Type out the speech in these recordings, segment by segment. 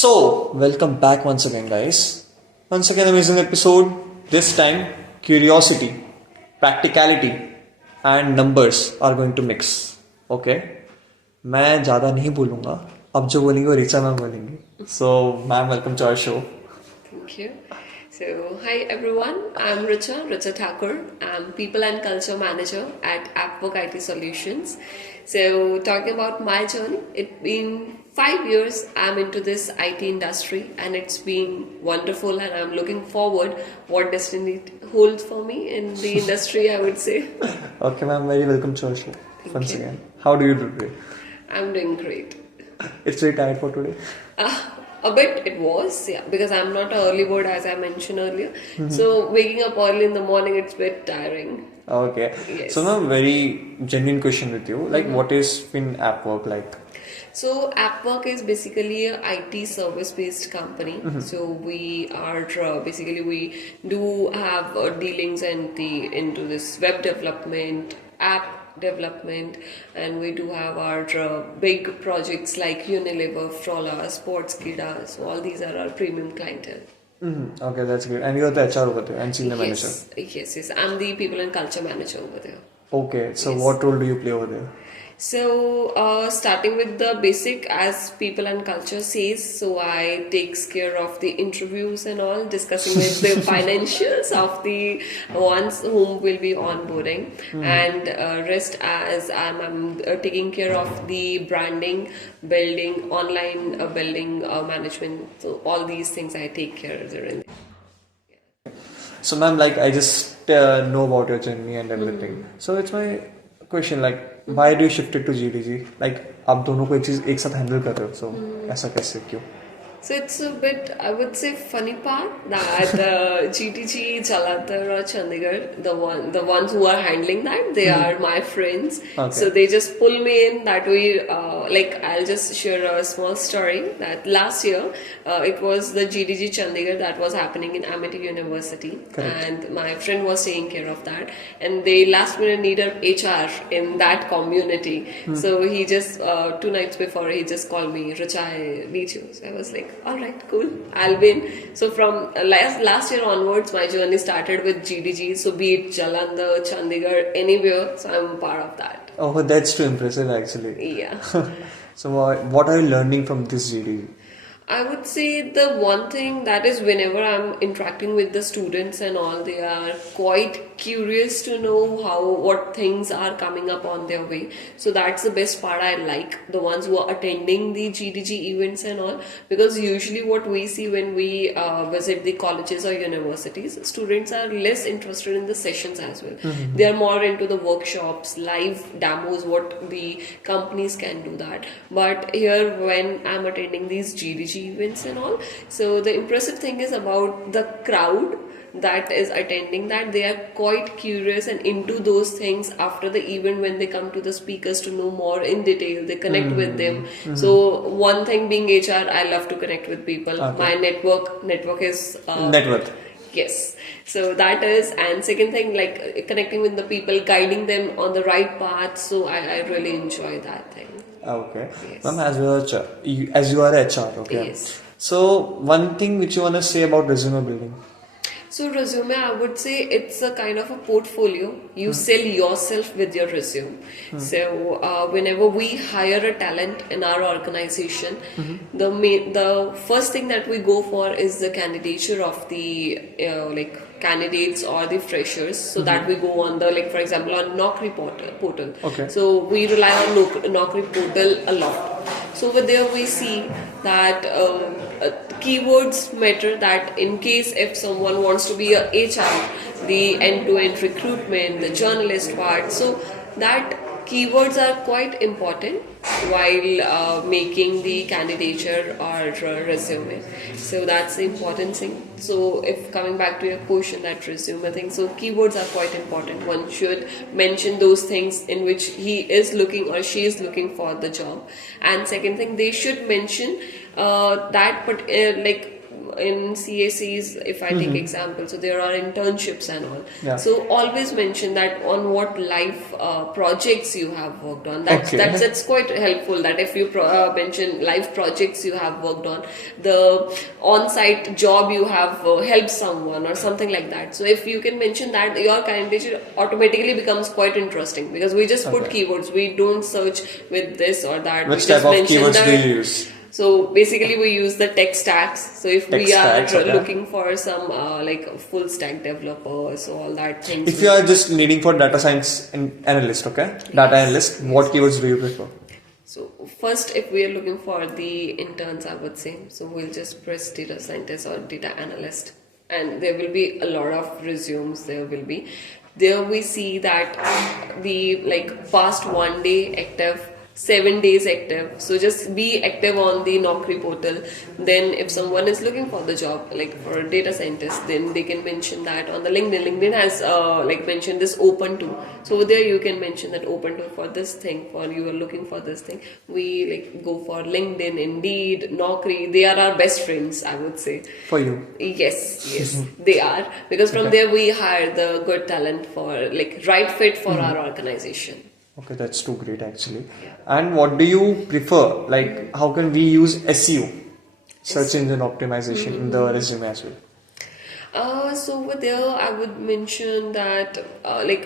So, welcome back once again, guys. Once again, amazing episode. This time, curiosity, practicality, and numbers are going to mix. Okay? मैं ज़्यादा नहीं बोलूँगा. अब जो बोलेंगे वो रिचा मैम बोलेंगे. So, ma'am, welcome to our show. Thank you. So, hi everyone, I'm Richa Thakur. I'm People and Culture Manager at AppWork IT Solutions. So, talking about my journey, it's been 5 years I'm into this IT industry and it's been wonderful and I'm looking forward what destiny holds for me in the industry, I would say. Okay, ma'am, very welcome to our show. Once you. again. How do you do today? I'm doing great. It's very tired for today. A bit it was, yeah, because I'm not an early bird as I mentioned earlier. So waking up early in the morning, it's a bit tiring. Okay. Yes. So, ma'am, very genuine question with you. Like, what is been app work like? So AppWork is basically a IT service-based company. So we are basically we do have dealings into this web development, app development, and we do have our big projects like Unilever, Frola, Sportskeeda. So all these are our premium clientele. Okay, that's great. And you're the HR over there and senior manager. Yes. I'm the people and culture manager over there. Okay, so Yes. what role do you play over there? So, starting with the basic, as people and culture says, so I takes care of the interviews and all, discussing with the financials of the ones whom will be onboarding, and rest as I'm taking care of the branding, building, online building, management. So all these things I take care of during. So, ma'am, like I just know about your journey and everything. So, it's my question, like, why do you shift it to GDG? Like, आप दोनों को एक चीज एक साथ handle कर रहे हो, so ऐसा कैसे क्यों? So it's a bit, I would say, funny part that GTG, Jalatar or Chandigarh, the ones who are handling that, they are my friends. Okay. So they just pull me in that way. I'll just share a small story that last year it was the GDG Chandigarh that was happening in Amity University, Correct. and my friend was taking care of that. And they last minute needed HR in that community. So he just 2 nights before he just called me, Richa, I need you. So I was like, all right, cool, I'll be in. So from last year onwards, my journey started with GDG. So be it Jalandhar, Chandigarh, anywhere. So I'm part of that. Oh, that's too impressive, actually. Yeah. So, what are you learning from this GDG? I would say the one thing that is whenever I'm interacting with the students and all, they are quite curious to know what things are coming up on their way. So that's the best part I like, the ones who are attending the GDG events and all, because usually what we see when we visit the colleges or universities, students are less interested in the sessions as well. They are more into the workshops, live demos, what the companies can do that. But here when I'm attending these GDG events and all, so the impressive thing is about the crowd that is attending that. They are quite curious and into those things after the event. When they come to the speakers to know more in detail, they connect with them. So one thing being HR, I love to connect with people. Okay. My network is Net worth. yes, so that is, and second thing, like connecting with the people, guiding them on the right path. So I really enjoy that thing. Okay. Yes. Ma'am, as you are HR, okay? Yes. So, one thing which you want to say about resume building? So resume, I would say it's a kind of a portfolio. You sell yourself with your resume. So whenever we hire a talent in our organization, the first thing that we go for is the candidature of the candidates or the freshers. So that we go on the, like for example, on Naukri portal. Okay. So we rely on Naukri portal a lot. So over there we see that keywords matter, that in case if someone wants to be a HR, the end-to-end recruitment, the journalist part, so that keywords are quite important while making the candidature or resume. So that's the important thing. So if coming back to your question, that resume thing, so keywords are quite important. One should mention those things in which he is looking or she is looking for the job. And second thing, they should mention that, but in CACs, if I take example, so there are internships and all. Yeah. So always mention that on what life projects you have worked on. That's quite helpful. That if you mention life projects you have worked on, the on-site job you have helped someone or something like that. So if you can mention that, your candidature automatically becomes quite interesting, because we just put keywords. We don't search with this or that. Which we type just of mention keywords that. do you use? So basically we use the tech stacks. So if Tech we are stacks, okay. looking for some like full stack developers, so all that things. If you are just needing for data science analyst, okay? Data analyst, what keywords do you prefer? So first, if we are looking for the interns, I would say, so we'll just press data scientist or data analyst, and there will be a lot of resumes. There we see that the like past 1 day active, 7 days active. So just be active on the Naukri portal. Then if someone is looking for the job, like for a data scientist, then they can mention that on the LinkedIn. LinkedIn has like mentioned this open to. So over there you can mention that open to for this thing, for you are looking for this thing. We like go for LinkedIn, Indeed, Naukri. They are our best friends, I would say. For you? Yes, they are. Because from there we hire the good talent for like right fit for our organization. Okay, that's too great actually. And what do you prefer? Like, how can we use SEO, search engine optimization, in the resume as well? So over there, I would mention that like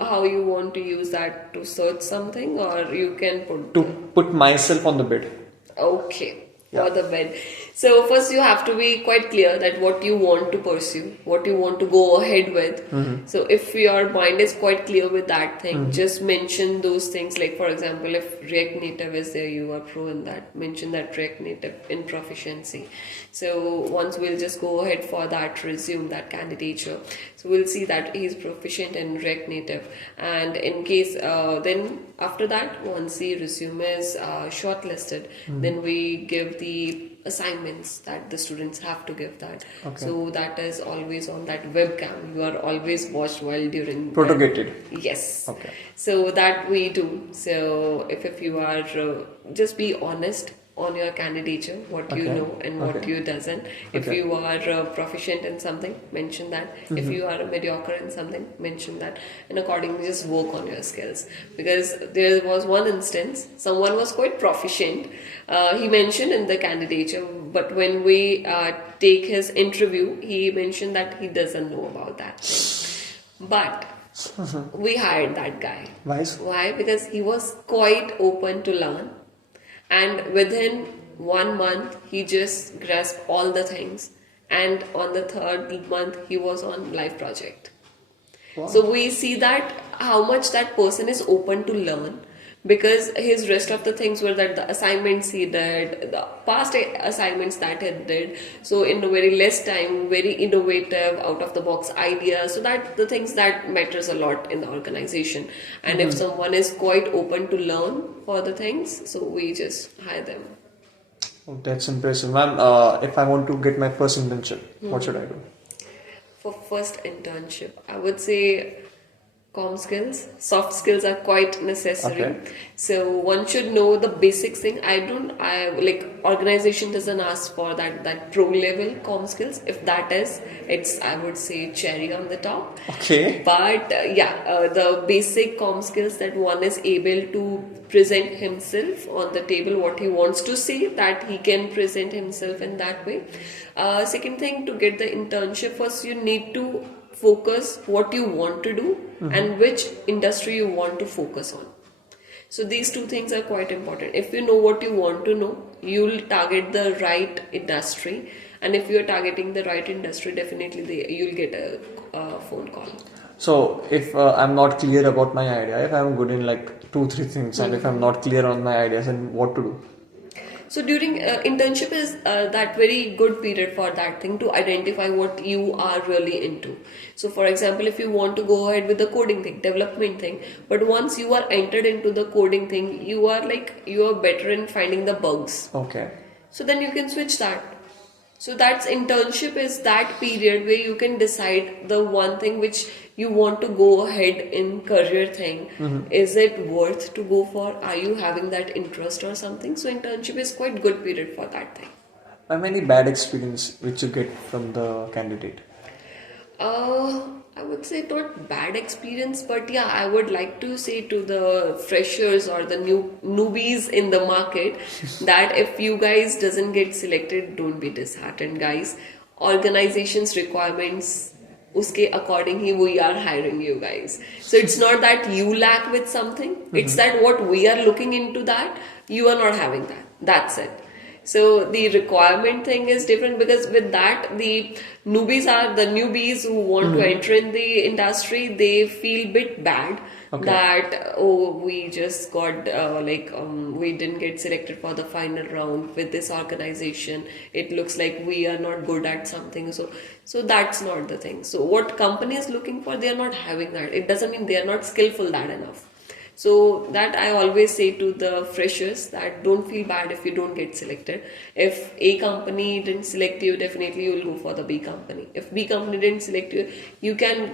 how you want to use that to search something, or you can put To put myself on the bid. okay. For the bid. So first you have to be quite clear that what you want to pursue, what you want to go ahead with. So if your mind is quite clear with that thing, just mention those things. Like for example, if React Native is there, you are pro in that, mention that React Native in proficiency. So once we'll just go ahead for that resume, that candidature. So we'll see that he's proficient in React Native. And in case, then after that, once the resume is shortlisted, then we give the assignments that the students have to give that. Okay. So that is always on that webcam. You are always watched while during Protogated. Yes. Okay. So that we do. So if you are just be honest on your candidature, what you know and what you doesn't. If you are proficient in something, mention that. If you are a mediocre in something, mention that, and accordingly just work on your skills. Because there was one instance, someone was quite proficient. He mentioned in the candidature, but when we take his interview, he mentioned that he doesn't know about that thing. But we hired that guy. Why? Because he was quite open to learn. And within 1 month, he just grasped all the things. And on the 3rd month, he was on live project. Wow. So we see that how much that person is open to learn, because his rest of the things were that the assignments he did, the past assignments that he did, so in a very less time, very innovative, out of the box ideas, so that the things that matters a lot in the organization. And if someone is quite open to learn for the things, so we just hire them. Oh, that's impressive, ma'am. If I want to get my first internship, what should I do? For first internship, I would say comm skills, soft skills are quite necessary. Okay. So one should know the basic thing. I like organization doesn't ask for that pro level comm skills. If that is, it's I would say cherry on the top. Okay. But the basic comm skills that one is able to present himself on the table, what he wants to say, that he can present himself in that way. Second thing, to get the internship, first you need to focus what you want to do and which industry you want to focus on. So these two things are quite important. If you know what you want to know, you'll target the right industry, and if you're targeting the right industry, definitely you'll get a phone call. So if I'm not clear about my idea, if I'm good in like 2-3 things, and if I'm not clear on my ideas, and what to do? So during internship is that very good period for that thing, to identify what you are really into. So for example, if you want to go ahead with the coding thing, development thing, but once you are entered into the coding thing, you are better in finding the bugs. Okay. So then you can switch that. So that's internship is that period where you can decide the one thing which you want to go ahead in career thing. Is it worth to go for? Are you having that interest or something? So internship is quite good period for that thing. Any bad experience which you get from the candidate? I would say not bad experience, but yeah, I would like to say to the freshers or the newbies in the market that if you guys doesn't get selected, don't be disheartened, guys. Organization's requirements, uske according he we are hiring you guys. So it's not that you lack with something. It's that what we are looking into that you are not having that. That's it. So the requirement thing is different because with that the newbies who want to enter in the industry, they feel bit bad that we just got we didn't get selected for the final round with this organization. It looks like we are not good at something. So that's not the thing. So what company is looking for, they are not having that. It doesn't mean they are not skillful that enough. So that I always say to the freshers that don't feel bad if you don't get selected. If A company didn't select you, definitely you will go for the B company. If B company didn't select you, you can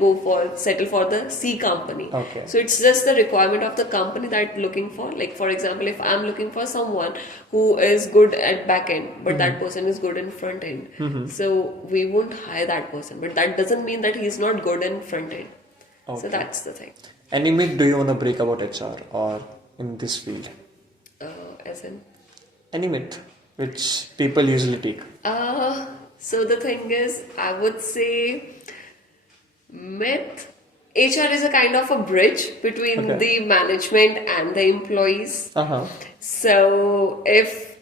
settle for the C company. Okay. So it's just the requirement of the company that looking for. Like for example, if I'm looking for someone who is good at back end, but that person is good in front end, so we won't hire that person. But that doesn't mean that he's not good in front end. Okay. So that's the thing. Any myth do you want to break about HR or in this field? As in? Any myth which people usually take? So the thing is, I would say myth. HR is a kind of a bridge between the management and the employees. So if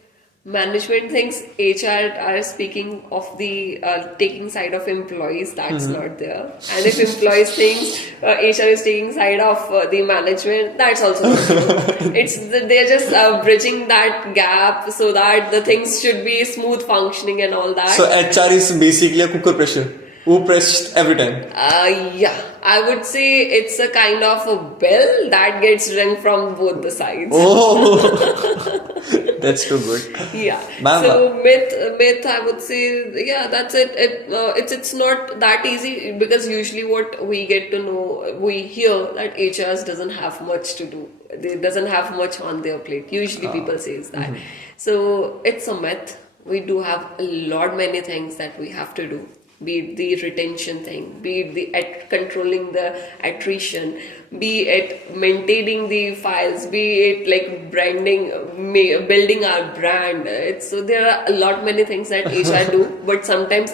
management thinks HR are speaking of the taking side of employees, that's not there. And if employees think HR is taking side of the management, that's also not true. They're just bridging that gap so that the things should be smooth functioning and all that. So HR is basically a cooker pressure. Who pressed every time? Yeah, I would say it's a kind of a bell that gets rung from both the sides. Oh, that's too good. Yeah. Ma'am, So myth, I would say, yeah, that's it. It's not that easy because usually what we get to know, we hear that HRs doesn't have much to do. They doesn't have much on their plate. Usually people says that. So it's a myth. We do have a lot many things that we have to do. Be it the retention thing, be it the controlling the attrition, be it maintaining the files, be it like branding, building our brand. So there are a lot many things that HR do, but sometimes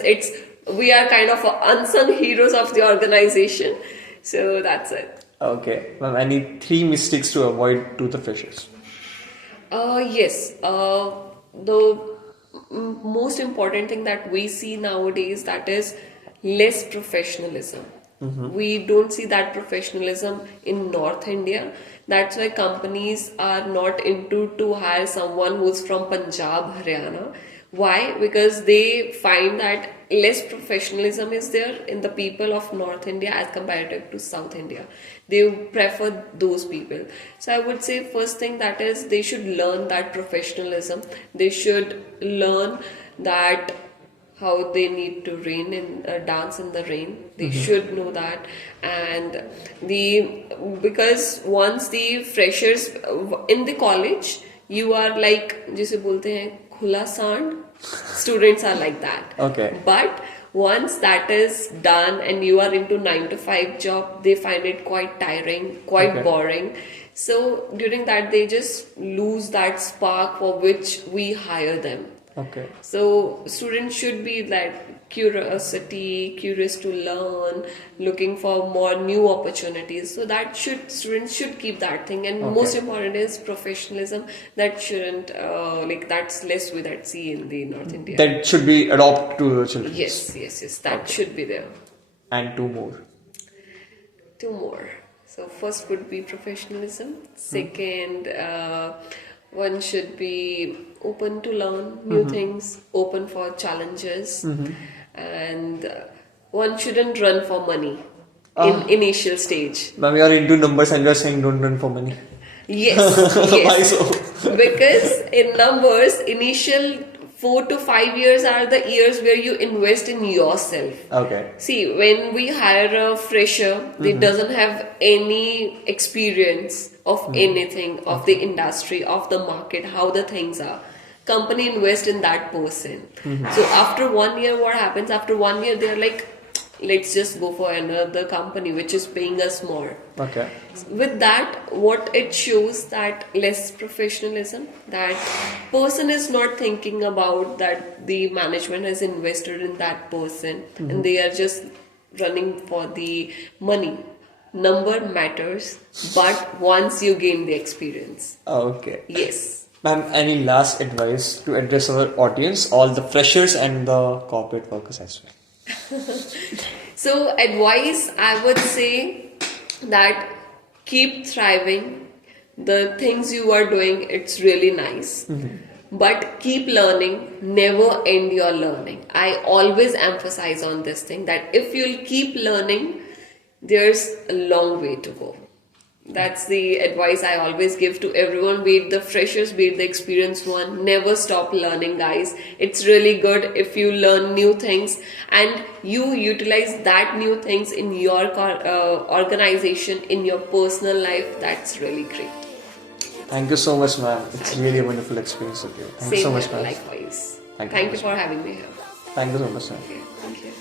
we are kind of unsung heroes of the organization. So that's it. Okay. Ma'am, any 3 mistakes to avoid to the freshers? Yes. The most important thing that we see nowadays, that is less professionalism. We don't see that professionalism in North India. That's why companies are not into to hire someone who's from Punjab, Haryana. Why? Because they find that less professionalism is there in the people of North India as compared to South India. They prefer those people. So I would say first thing that is they should learn that professionalism. They should learn that how they need to dance in the rain. They should know that. And because once the freshers in the college, you are like जिसे बोलते हैं खुला सांड. Students are like that. Okay. But once that is done and you are into 9 to 5 job, they find it quite tiring, quite boring. So during that they just lose that spark for which we hire them. Okay. So students should be like curious to learn, looking for more new opportunities. So that students should keep that thing. And most important is professionalism. That shouldn't that's less we that see in the North India. That should be adopted to the children. Yes. That should be there. And 2 more. 2 more. So first would be professionalism. Second, one should be open to learn new things, open for challenges, and one shouldn't run for money in initial stage. Ma'am, you are into numbers and you are saying don't run for money. Yes. Why so? Because in numbers, initial 4 to 5 years are the years where you invest in yourself. Okay. See, when we hire a fresher, they doesn't have any experience of anything, of the industry, of the market, how the things are. company invest in that person. So after 1 year, what happens? After 1 year, they're like, let's just go for another company which is paying us more. Okay. With that, what it shows that less professionalism, that person is not thinking about that the management has invested in that person and they are just running for the money. Number matters, but once you gain the experience. Okay. Yes. Ma'am, any last advice to address our audience, all the freshers and the corporate workers as well? So, advice I would say that keep thriving. The things you are doing, it's really nice. But keep learning, never end your learning. I always emphasize on this thing that if you'll keep learning, there's a long way to go. That's the advice I always give to everyone, be it the freshers, be it the experienced one. Never stop learning, guys. It's really good if you learn new things and you utilize that new things in your organization, in your personal life. That's really great. Thank you so much, ma'am. It's really a wonderful experience with you. Thank you so much, here, ma'am. likewise. Thank you Thank you so for having me here. Thank you so much, ma'am. Okay, thank you.